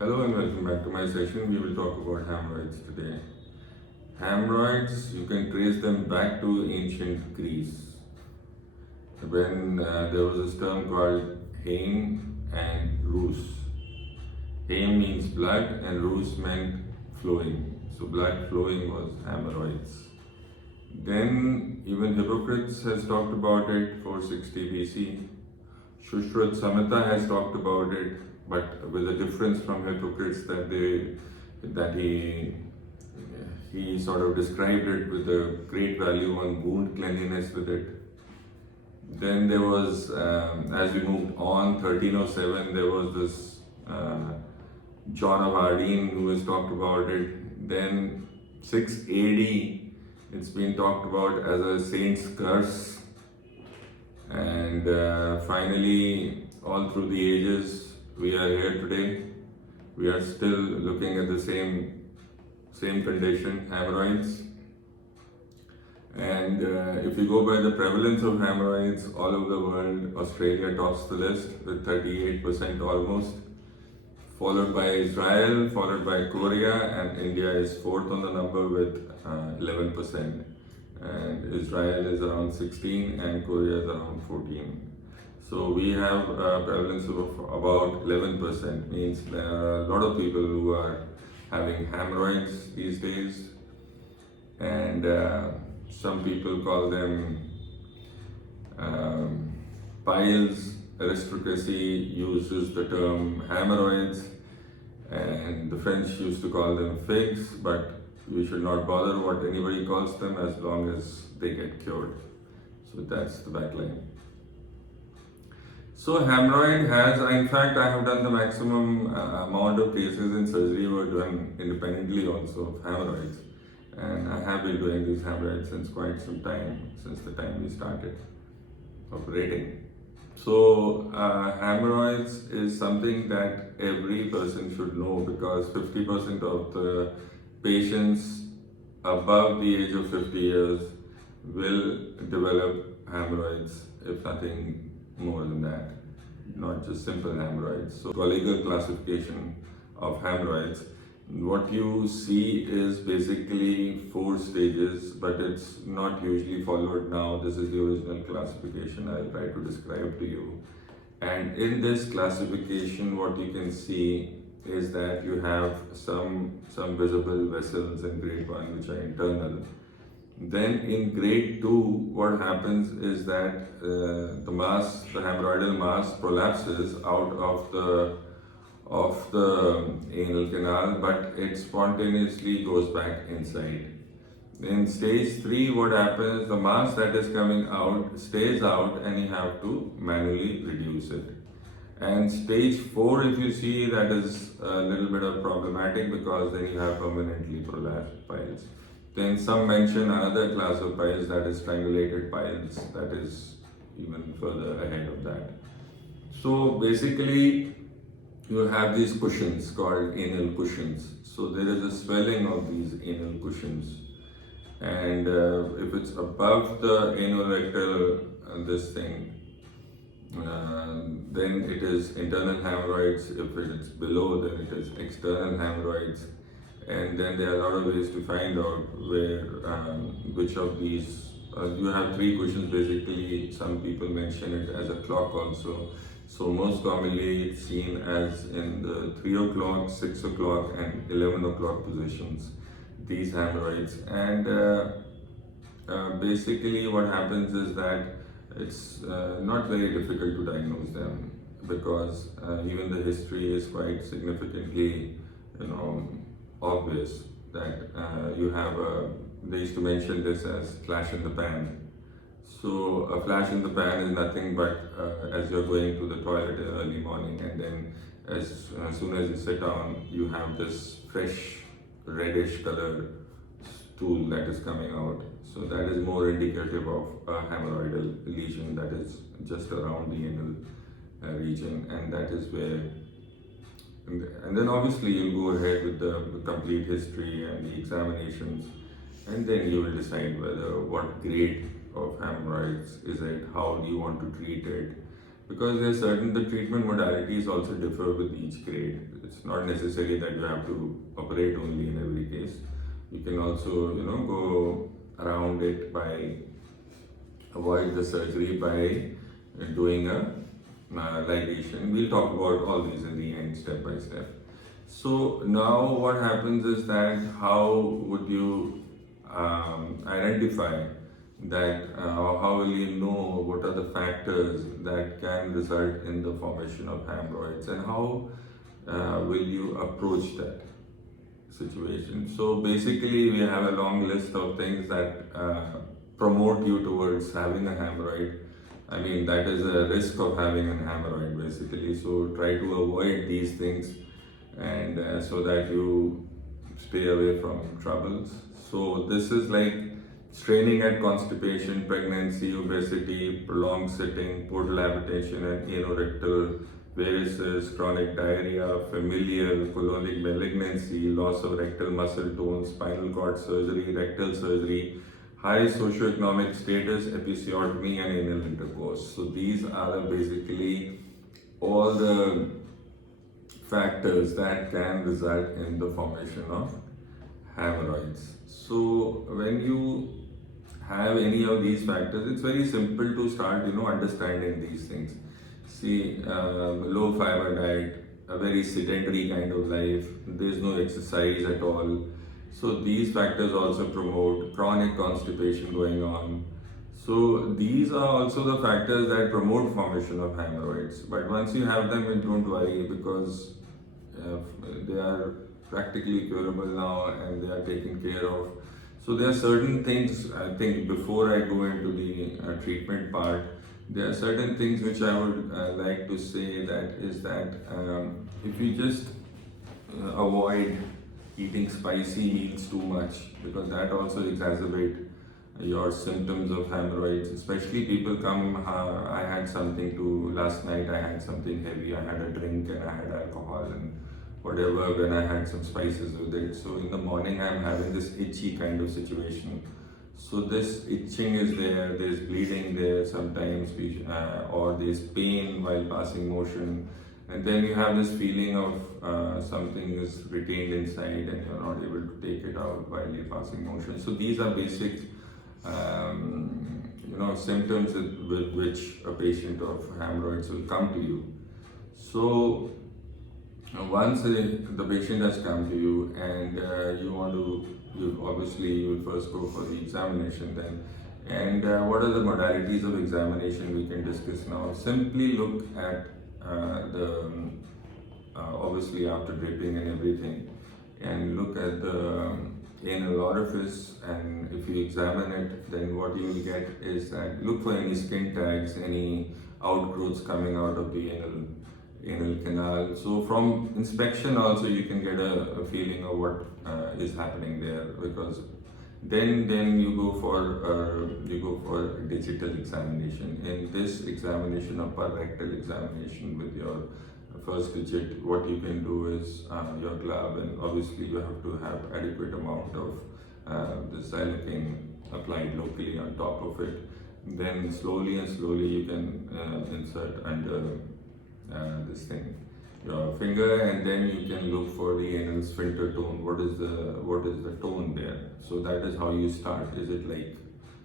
Hello and welcome back to my session. We will talk about hemorrhoids today. Hemorrhoids, you can trace them back to ancient Greece when there was this term called Haim and Rus. Haim means blood and Rus meant flowing. So blood flowing was hemorrhoids. Then even Hippocrates has talked about it 460 BC. Shushruta Samhita has talked about it, but with a difference from Hippocrates that he sort of described it with a great value on wound cleanliness with it. Then there was, as we moved on, 1307, there was this John of Ardeen who has talked about it. Then 6 AD, it's been talked about as a saint's curse. And finally, all through the ages, we are here today. We are still looking at the same condition, hemorrhoids. And if you go by the prevalence of hemorrhoids all over the world, Australia tops the list with 38% almost, followed by Israel, followed by Korea, and India is fourth on the number with 11%. And Israel is around 16 and Korea is around 14. So we have a prevalence of about 11%, means there are a lot of people who are having hemorrhoids these days, and some people call them piles. Aristocracy uses the term hemorrhoids, and the French used to call them figs, but we should not bother what anybody calls them as long as they get cured. So that's the backline. So hemorrhoid has, in fact, I have done the maximum amount of cases in surgery were done independently also of hemorrhoids. And I have been doing these hemorrhoids since quite some time, since the time we started operating. So hemorrhoids is something that every person should know, because 50% of the patients above the age of 50 years will develop hemorrhoids, if nothing more than that, not just simple hemorrhoids. So collegial classification of hemorrhoids, what you see is basically 4 stages, but it's not usually followed now. This is the original classification I'll try to describe to you. And in this classification, what you can see is that you have some visible vessels in grade 1 which are internal. Then in grade 2, what happens is that the hemorrhoidal mass prolapses out of the anal canal, but it spontaneously goes back inside. In stage 3, what happens, the mass that is coming out stays out and you have to manually reduce it. And stage 4, if you see, that is a little bit of problematic, because then you have permanently prolapsed piles. Then some mention another class of piles, that is strangulated piles, that is even further ahead of that. So basically, you have these cushions called anal cushions. So there is a swelling of these anal cushions. And if it's above the anal rectal, this thing, then it is internal hemorrhoids. If it is below, then it is external hemorrhoids. And then there are a lot of ways to find out which of these. You have 3 cushions basically. Some people mention it as a clock also. So most commonly it's seen as in the 3 o'clock, 6 o'clock and 11 o'clock positions, these hemorrhoids. And basically what happens is that it's not very difficult to diagnose them, because even the history is quite significantly, obvious that you have they used to mention this as flash in the pan. So a flash in the pan is nothing but as you're going to the toilet in the early morning, and then as soon as you sit down, you have this fresh reddish colored stool that is coming out. So that is more indicative of a hemorrhoidal lesion that is just around the anal region, and that is where. And then obviously you'll go ahead with the complete history and the examinations, and then you will decide what grade of hemorrhoids is it, how do you want to treat it, because there's certain the treatment modalities also differ with each grade. It's not necessary that you have to operate only in every case. You can also go around it by avoid the surgery by doing a ligation. We'll talk about all these in the end, step by step. So now what happens is that how would you identify that, how will you know what are the factors that can result in the formation of hemorrhoids, and how will you approach that situation? So basically we have a long list of things that promote you towards having a hemorrhoid. I mean, that is a risk of having a hemorrhoid basically. So try to avoid these things, and so that you stay away from troubles. So this is like straining at constipation, pregnancy, obesity, prolonged sitting, portal habitation and anorectal varices, chronic diarrhea, familial colonic malignancy, loss of rectal muscle tone, spinal cord surgery, rectal surgery, high socioeconomic status, episiotomy and anal intercourse. So these are basically all the factors that can result in the formation of hemorrhoids. So when you have any of these factors, it's very simple to start understanding these things. See, low fiber diet, a very sedentary kind of life, there's no exercise at all. So these factors also promote chronic constipation going on. So these are also the factors that promote formation of hemorrhoids. But once you have them, you don't worry, because they are practically curable now and they are taken care of. So there are certain things, I think, before I go into the treatment part, there are certain things which I would like to say, that is that if you just avoid eating spicy meals too much, because that also exacerbate your symptoms of hemorrhoids. Especially people come, I had something to, last night I had something heavy, I had a drink and I had alcohol and whatever, when I had some spices with it. So in the morning I'm having this itchy kind of situation. So this itching is there, there's bleeding there sometimes, or there's pain while passing motion. And then you have this feeling of something is retained inside and you're not able to take it out while you're passing motion. So these are basic symptoms with which a patient of hemorrhoids will come to you. So once the patient has come to you and you will first go for the examination then. And what are the modalities of examination we can discuss now? Simply look at obviously after draping and everything, and look at the anal orifice, and if you examine it, then what you will get is that look for any skin tags, any outgrowths coming out of the anal canal. So from inspection also you can get a feeling of what is happening there, because then you go for digital examination. In this examination, upper rectal examination with your first digit, what you can do is your glove, and obviously you have to have adequate amount of the xylocaine applied locally on top of it. Then slowly you can insert under this thing, your finger, and then you can look for the anal sphincter tone. What is the tone there? So that is how you start. Is it like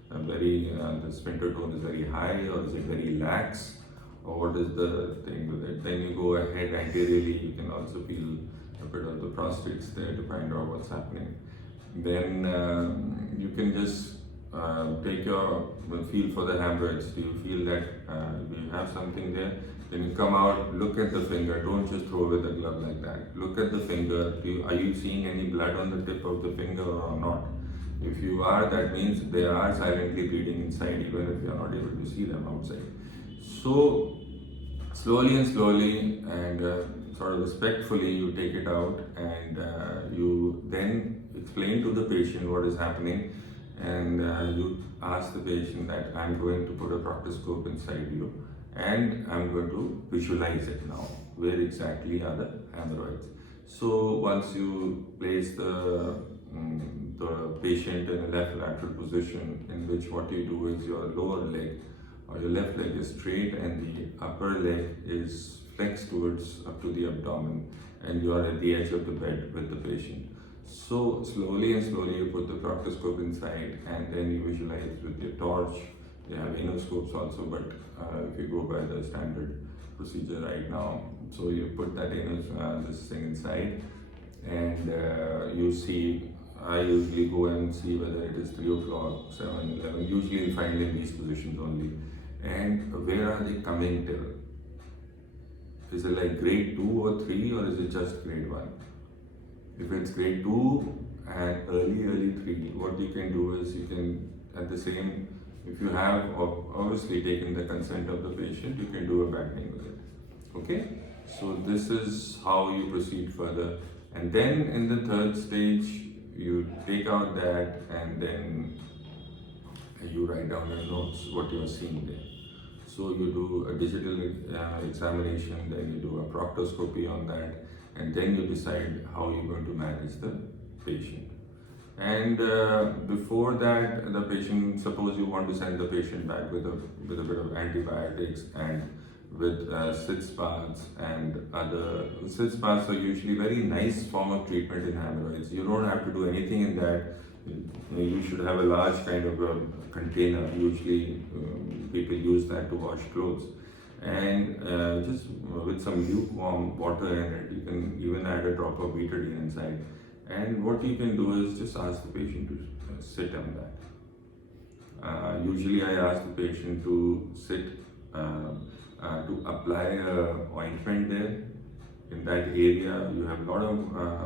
the sphincter tone is very high, or is it very lax, or what is the thing with it? Then you go ahead anteriorly, you can also feel a bit of the prostates there to find out what's happening. Then you can just take your feel for the hemorrhoids. Do you feel that you have something there? Then you come out, look at the finger. Don't just throw away the glove like that. Look at the finger. Are you seeing any blood on the tip of the finger or not? If you are, that means they are silently bleeding inside, even if you are not able to see them outside. So slowly and sort of respectfully, you take it out, and you then explain to the patient what is happening, and you ask the patient that I'm going to put a proctoscope inside you, and I'm going to visualize it now. Where exactly are the hemorrhoids? So once you place the patient in a left lateral position, in which what you do is your lower leg or your left leg is straight and the upper leg is flexed towards up to the abdomen, and you are at the edge of the bed with the patient. So slowly and slowly you put the proctoscope inside, and then you visualize with your torch. They have inoscopes also, but if you go by the standard procedure right now, so you put that this thing inside, and you see. I usually go and see whether it is 3 o'clock, 7, 11. Usually you find in these positions only. And where are they coming till? Is it like grade 2 or 3, or is it just grade 1? If it's grade 2 and early 3, what you can do is you can, at the same, if you have obviously taken the consent of the patient, you can do a backing with it. Okay? So this is how you proceed further. And then in the third stage, you take out that, and then you write down your notes, what you are seeing there. So you do a digital examination, then you do a proctoscopy on that, and then you decide how you're going to manage the patient. And before that, the patient, suppose you want to send the patient back with a bit of antibiotics and with sitz baths and other. Sitz baths are usually very nice form of treatment in hemorrhoids. You don't have to do anything in that. You should have a large kind of a container. Usually people use that to wash clothes. And just with some lukewarm water in it, you can even add a drop of betadine inside. And what you can do is just ask the patient to sit on that. Usually I ask the patient to sit, to apply a ointment there. In that area, you have a lot of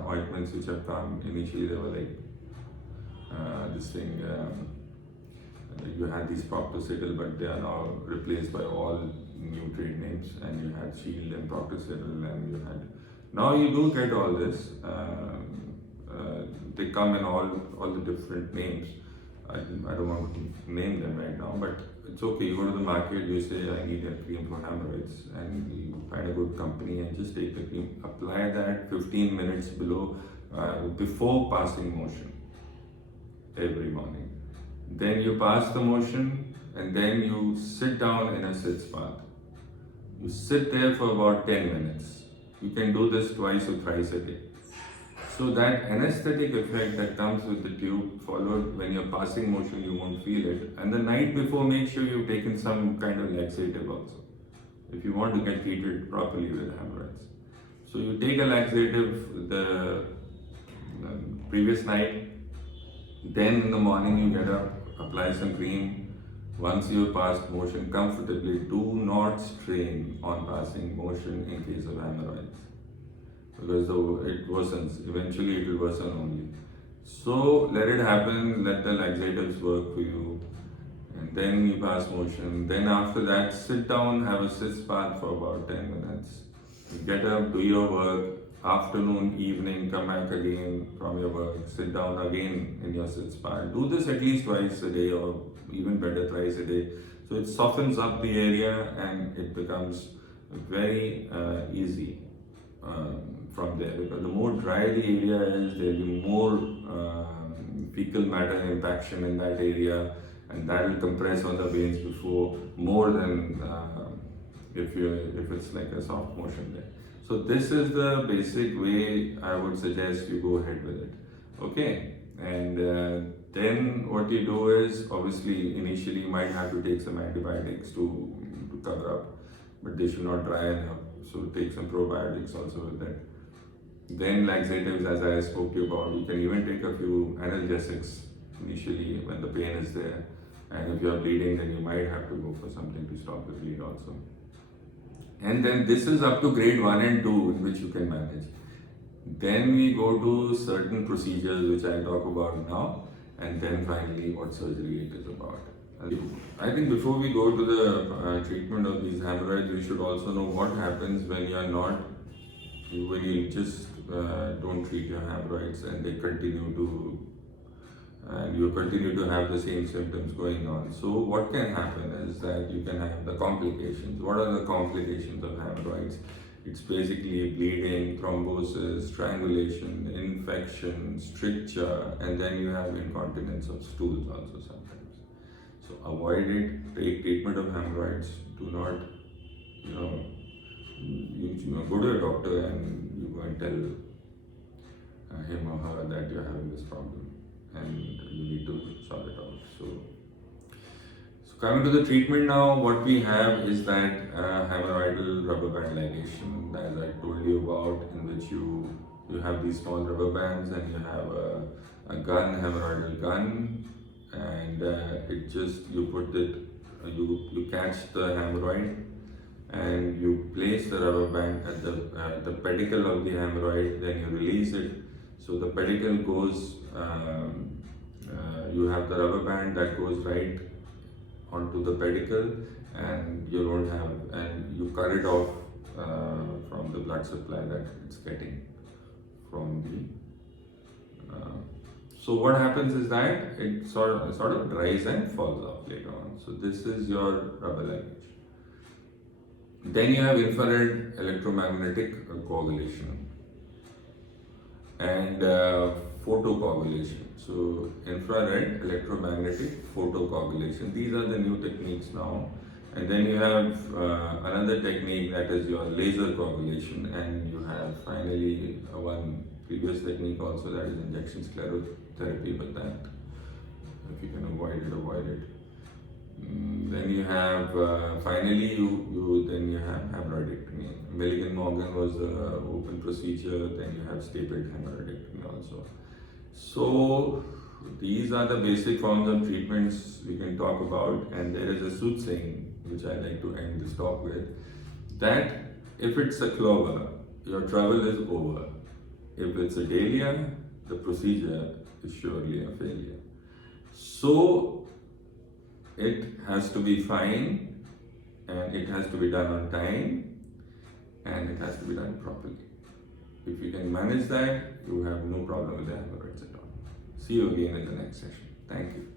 ointments which have come. Initially they were like this thing, you had these Proctocidal, but they are now replaced by all new trade names, and you had Shield and Proctocidal, and you had, now you do get all this. They come in all the different names. I don't want to name them right now, but it's okay. You go to the market, you say, I need a cream for hemorrhoids, and you find a good company and just take the cream, apply that 15 minutes before passing motion every morning. Then you pass the motion, and then you sit down in a sitz bath. You sit there for about 10 minutes. You can do this twice or thrice a day. So that anesthetic effect that comes with the tube, followed when you're passing motion, you won't feel it. And the night before, make sure you've taken some kind of laxative also, if you want to get treated properly with hemorrhoids. So you take a laxative the previous night, then in the morning you get up, apply some cream. Once you pass motion comfortably, do not strain on passing motion in case of hemorrhoids, because it worsens, eventually it will worsen only. So let it happen, let the laxatives work for you, and then you pass motion. Then after that, sit down, have a sitz bath for about 10 minutes. You get up, do your work, afternoon, evening, come back again from your work, sit down again in your sitz bath. Do this at least twice a day, or even better, thrice a day. So it softens up the area and it becomes very easy from there, because the more dry the area is, there will be more fecal matter impaction in that area, and that will compress on the veins before, more than if it's like a soft motion there. So this is the basic way I would suggest you go ahead with it. Okay, and then what you do is, obviously initially you might have to take some antibiotics to cover up, but they should not dry enough. So take some probiotics also with that. Then laxatives, as I spoke to you about, you can even take a few analgesics initially when the pain is there. And if you are bleeding, then you might have to go for something to stop the bleed also. And then this is up to grade 1 and 2 in which you can manage. Then we go to certain procedures which I'll talk about now, and then finally what surgery it is about. I think before we go to the treatment of these hemorrhoids, we should also know what happens when you just don't treat your hemorrhoids and they continue to, and you continue to have the same symptoms going on. So what can happen is that you can have the complications. What are the complications of hemorrhoids? It's basically bleeding, thrombosis, strangulation, infection, stricture, and then you have incontinence of stools also sometimes. So avoid it. Take treatment of hemorrhoids. Do not, you know, go to a doctor and you go and tell him or her that you're having this problem and you need to sort it out. So coming to the treatment now, what we have is that hemorrhoidal rubber band ligation, as I told you about, in which you have these small rubber bands and you have a gun, hemorrhoidal gun, and it just, you put it, you catch the hemorrhoid and you place the rubber band at the pedicle of the hemorrhoid, then you release it. So the pedicle goes, you have the rubber band that goes right onto the pedicle, and you don't have, and you cut it off from the blood supply that it's getting from the. So what happens is that it sort of dries and falls off later on. So this is your rubber ligation. Then you have infrared electromagnetic coagulation and photocoagulation. So infrared electromagnetic photocoagulation. These are the new techniques now. And then you have another technique, that is your laser coagulation, and you have finally one previous technique also, that is injection sclerotherapy, but that if you can avoid it, avoid it. Then you have finally then you have hemorrhoidectomy. Milligan-Morgan was the open procedure. Then you have stapled hemorrhoidectomy also. So these are the basic forms of treatments we can talk about. And there is a soothsaying which I like to end this talk with, that if it's a clover, your trouble is over. If it's a dahlia, the procedure is surely a failure. So it has to be fine, and it has to be done on time, and it has to be done properly. If you can manage that, you have no problem with the hemorrhoids at all. See you again in the next session. Thank you.